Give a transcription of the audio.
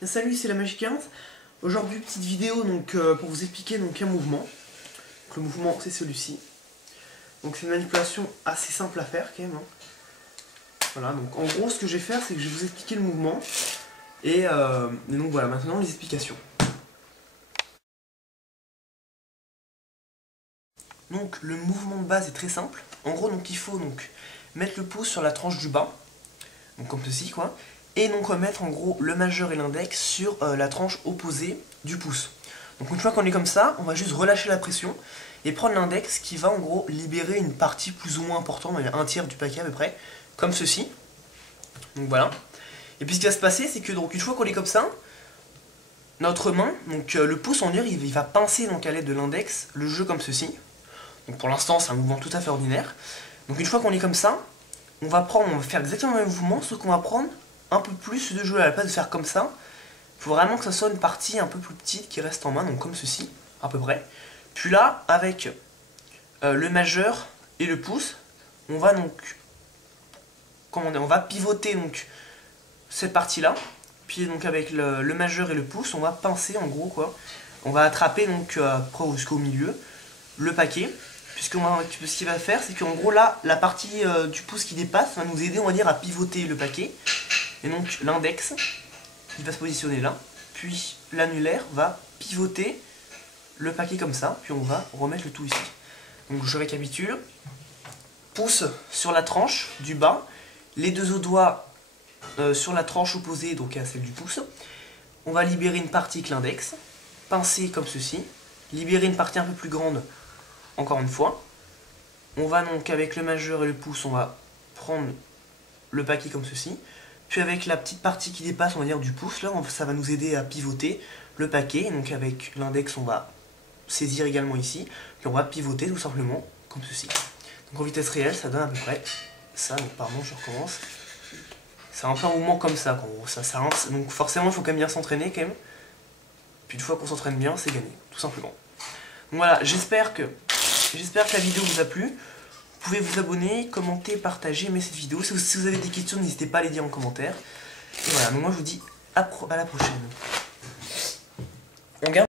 Bien, salut, c'est la Magie 15. Aujourd'hui, petite vidéo pour vous expliquer un mouvement. Donc, le mouvement, c'est celui-ci. Donc c'est une manipulation assez simple à faire quand même. Voilà, donc en gros, ce que je vais faire, c'est que je vais vous expliquer le mouvement. Et donc voilà, maintenant les explications. Donc le mouvement de base est très simple. En gros, il faut mettre le pouce sur la tranche du bas, donc comme ceci quoi, et donc mettre en gros le majeur et l'index sur la tranche opposée du pouce. Donc une fois qu'on est comme ça, on va juste relâcher la pression et prendre l'index qui va en gros libérer une partie plus ou moins importante, un tiers du paquet à peu près, comme ceci. Donc voilà. Et puis ce qui va se passer, c'est que une fois qu'on est comme ça, notre main, le pouce on dirait, il va pincer à l'aide de l'index le jeu comme ceci. Donc pour l'instant c'est un mouvement tout à fait ordinaire. Donc une fois qu'on est comme ça, on va faire exactement le même mouvement, sauf qu'on va prendre un peu plus de jeu à la place de faire comme ça. Il faut vraiment que ça soit une partie un peu plus petite qui reste en main, donc comme ceci, à peu près. Puis là, avec le majeur et le pouce, on va on va pivoter cette partie-là. Puis avec le majeur et le pouce, on va pincer en gros quoi. On va attraper jusqu'au milieu le paquet. Puisque ce qu'il va faire, c'est qu'en gros là, la partie du pouce qui dépasse va nous aider, on va dire, à pivoter le paquet. Et donc l'index, il va se positionner là. Puis l'annulaire va pivoter le paquet comme ça. Puis on va remettre le tout ici. Donc je récapitule. Pouce sur la tranche du bas. Les deux autres doigts sur la tranche opposée, donc à celle du pouce. On va libérer une partie avec l'index. Pincer comme ceci. Libérer une partie un peu plus grande. Encore une fois, on va avec le majeur et le pouce, on va prendre le paquet comme ceci. Puis avec la petite partie qui dépasse, on va dire du pouce, là, ça va nous aider à pivoter le paquet. Donc avec l'index, on va saisir également ici. Puis on va pivoter tout simplement comme ceci. Donc en vitesse réelle, ça donne à peu près ça. Donc pardon, je recommence. C'est un peu un mouvement comme ça, donc forcément, il faut quand même bien s'entraîner quand même. Puis une fois qu'on s'entraîne bien, c'est gagné, tout simplement. Donc voilà, j'espère que la vidéo vous a plu. Vous pouvez vous abonner, commenter, partager, aimer cette vidéo. Si vous avez des questions, n'hésitez pas à les dire en commentaire. Et voilà, donc moi je vous dis à la prochaine. On garde